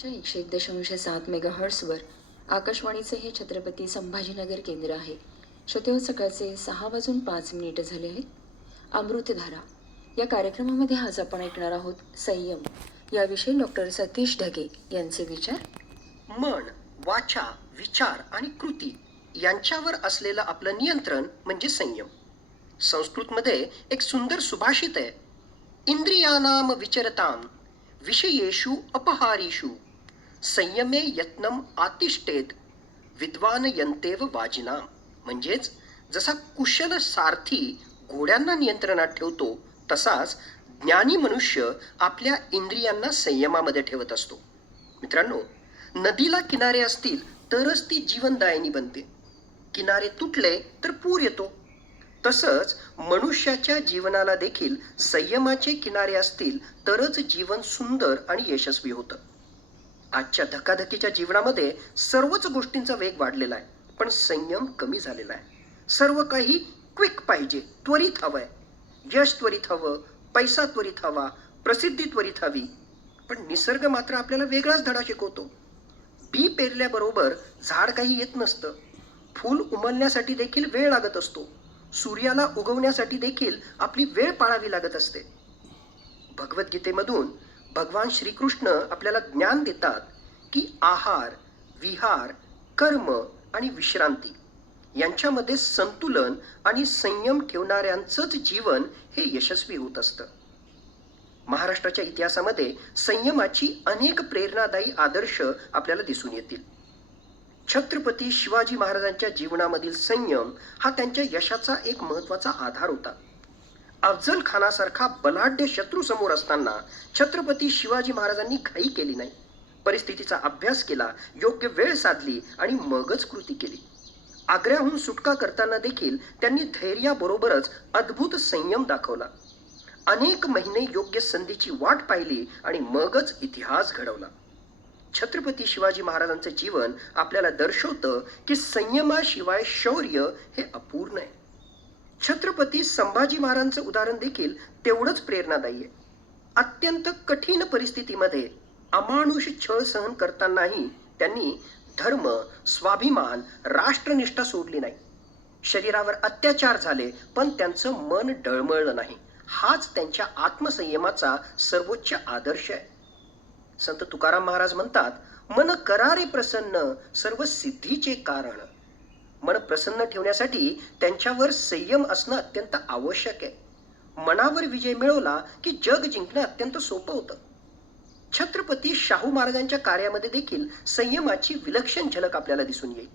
च्या 101.7 मेगाहर्ट्झवर आकाशवाणीचे हे छत्रपती संभाजीनगर केंद्र आहे. श्रोतेहो, सकाळचे 6:05 झाले आहेत. अमृतधारा या कार्यक्रमामध्ये आज आपण ऐकणार आहोत संयम याविषयी डॉक्टर सतीश ढगे यांचे विचार. मन, वाचा, विचार आणि कृती यांच्यावर असलेलं आपलं नियंत्रण म्हणजे संयम. संस्कृतमध्ये एक सुंदर सुभाषित आहे, इंद्रियानाम विचरताम विषयेषु अपहारीषु संयमे यत्नम आतिष्ठेत विद्वान यंतेव वाजिनाम. म्हणजेच जसा कुशल सारथी घोड्यांना नियंत्रणात ठेवतो तसाच ज्ञानी मनुष्य आपल्या इंद्रियांना संयमामध्ये ठेवत असतो. मित्रांनो, नदीला किनारे असतील तरच ती जीवनदायिनी बनते. किनारे तुटले तर पूर येतो. तसंच मनुष्याच्या जीवनाला देखील संयमाचे किनारे असतील तरच जीवन सुंदर आणि यशस्वी होतं. आजच्या धकाधकीच्या जीवनामध्ये सर्वच गोष्टींचा वेग वाढलेला आहे, पण संयम कमी झालेला आहे. सर्व काही क्विक पाहिजे, त्वरित हवंय. यश त्वरित हवं, पैसा त्वरित हवा, प्रसिद्धी त्वरित हवी. पण निसर्ग मात्र आपल्याला वेगळाच धडा शिकवतो. बी पेरल्याबरोबर झाड काही येत नसतं. फूल उमलण्यासाठी देखील वेळ लागत असतो. सूर्याला उगवण्यासाठी देखील आपली वेळ पाळावी लागत असते. भगवद्गीतेमधून भगवान श्रीकृष्ण आपल्याला ज्ञान देतात की आहार, विहार, कर्म आणि विश्रांती यांच्यामध्ये संतुलन आणि संयम ठेवणाऱ्यांचंच जीवन हे यशस्वी होत असतं. महाराष्ट्राच्या इतिहासामध्ये संयमाची अनेक प्रेरणादायी आदर्श आपल्याला दिसून येतील. छत्रपती शिवाजी महाराजांच्या जीवनामधील संयम हा त्यांच्या यशाचा एक महत्त्वाचा आधार होता. अफजल खानासारखा बलाढ्य शत्रू समोर असताना छत्रपती शिवाजी महाराजांनी घाई केली नाही. परिस्थितीचा अभ्यास केला, योग्य वेळ साधली आणि मगच कृती केली. आग्र्याहून सुटका करताना देखील त्यांनी धैर्याबरोबरच अद्भुत संयम दाखवला. अनेक महिने योग्य संधीची वाट पाहिली आणि मगच इतिहास घडवला. छत्रपती शिवाजी महाराजांचे जीवन आपल्याला दर्शवतं की संयमाशिवाय शौर्य हे अपूर्ण आहे. छत्रपती संभाजी महाराजांचं उदाहरण देखील तेवढंच प्रेरणादायी आहे. अत्यंत कठीण परिस्थितीमध्ये अमानुष छळ सहन करतानाही त्यांनी धर्म, स्वाभिमान, राष्ट्रनिष्ठा सोडली नाही. शरीरावर अत्याचार झाले पण त्यांचं मन डळमळलं नाही. हाच त्यांच्या आत्मसंयमाचा सर्वोच्च आदर्श आहे. संत तुकाराम महाराज म्हणतात, मन करारे प्रसन्न सर्व सिद्धीचे कारण. मन प्रसन्न ठेवण्यासाठी त्यांच्यावर संयम असणं अत्यंत आवश्यक आहे. मनावर विजय मिळवला की जग जिंकणं अत्यंत सोपं होतं. छत्रपती शाहू महाराजांच्या कार्यामध्ये देखील संयमाची विलक्षण झलक आपल्याला दिसून येईल.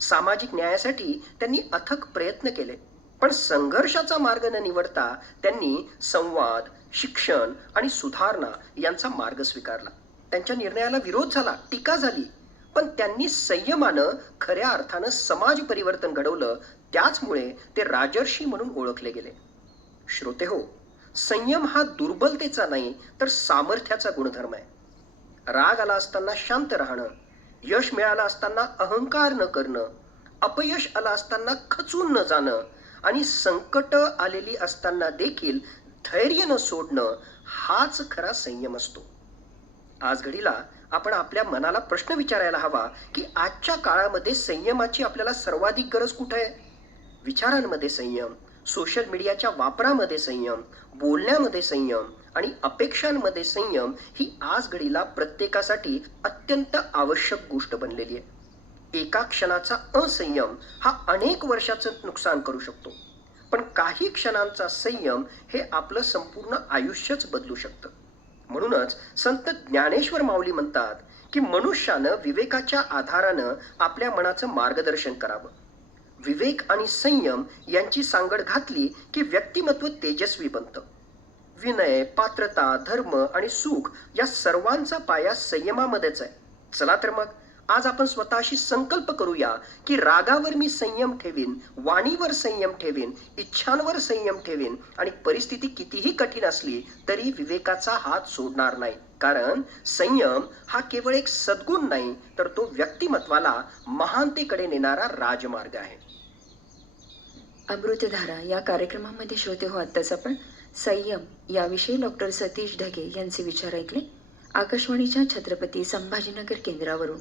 सामाजिक न्यायासाठी त्यांनी अथक प्रयत्न केले, पण संघर्षाचा मार्ग न निवडता त्यांनी संवाद, शिक्षण आणि सुधारणा यांचा मार्ग स्वीकारला. त्यांच्या निर्णयाला विरोध झाला, टीका झाली, पण त्यांनी संयमानं खऱ्या अर्थानं समाज परिवर्तन घडवलं. त्याचमुळे ते राजर्षी म्हणून ओळखले गेले. श्रोतेहो, संयम हा दुर्बलतेचा नाही तर सामर्थ्याचा गुणधर्म आहे. राग आला असताना शांत राहणं, यश मिळालं असताना अहंकार न करणं, अपयश आलं असताना खचून न जाणं आणि संकट आलेली असताना देखील धैर्य न सोडणं हाच खरा संयम असतो. आज घडीला आपण आपल्या मनाला प्रश्न विचारायला हवा की आजच्या काळामध्ये संयमाची आपल्याला सर्वाधिक गरज कुठे आहे? विचारांमध्ये संयम, सोशल मीडियाच्या वापरामध्ये संयम, बोलण्यामध्ये संयम आणि अपेक्षांमध्ये संयम ही आज घडीला प्रत्येकासाठी अत्यंत आवश्यक गोष्ट बनलेली आहे. एका क्षणाचा असंयम हा अनेक वर्षाचं नुकसान करू शकतो, पण काही क्षणांचा संयम हे आपलं संपूर्ण आयुष्यच बदलू शकतं. म्हणूनच संत ज्ञानेश्वर माऊली म्हणतात की मनुष्यानं विवेकाच्या आधारानं आपल्या मनाचं मार्गदर्शन करावं. विवेक आणि संयम यांची सांगड घातली की व्यक्तिमत्व तेजस्वी बनतं. विनय, पात्रता, धर्म आणि सुख या सर्वांचा पाया संयमामध्येच आहे. चला तर मग आज आपण स्वतःशी संकल्प करूया की रागावर मी संयम ठेवीन, वाणीवर संयम ठेवीन, इच्छांवर संयम ठेवीन आणि परिस्थिती कितीही कठीण असली तरी विवेकाचा हात सोडणार नाही. कारण संयम हा केवळ एक सद्गुण नाही तर तो व्यक्तिमत्वाला महानतेकडे नेणारा राजमार्ग आहे. अमृतधारा या कार्यक्रमामध्ये श्रोते हो, आत्ताच आपण संयम याविषयी डॉक्टर सतीश ढगे यांचे विचार ऐकले. आकाशवाणीच्या छत्रपती संभाजीनगर केंद्रावरून.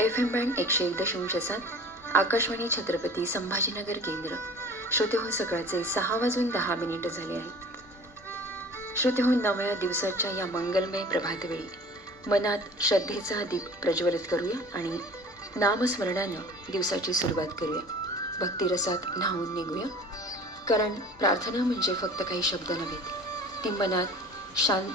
FM बँड 101.7 आकाशवाणी छत्रपती संभाजीनगर केंद्र. श्रोते हो, सकाळचे 6:10 झाले आहेत. श्रोते हो, नव्या दिवसाच्या या मंगलमय प्रभातवेळी मनात श्रद्धेचा दीप प्रज्वलित करूया आणि नामस्मरणानं दिवसाची सुरुवात करूया. भक्तिरसात न्हावून निघूया, कारण प्रार्थना म्हणजे फक्त काही शब्द नव्हेत, ती मनाला शांत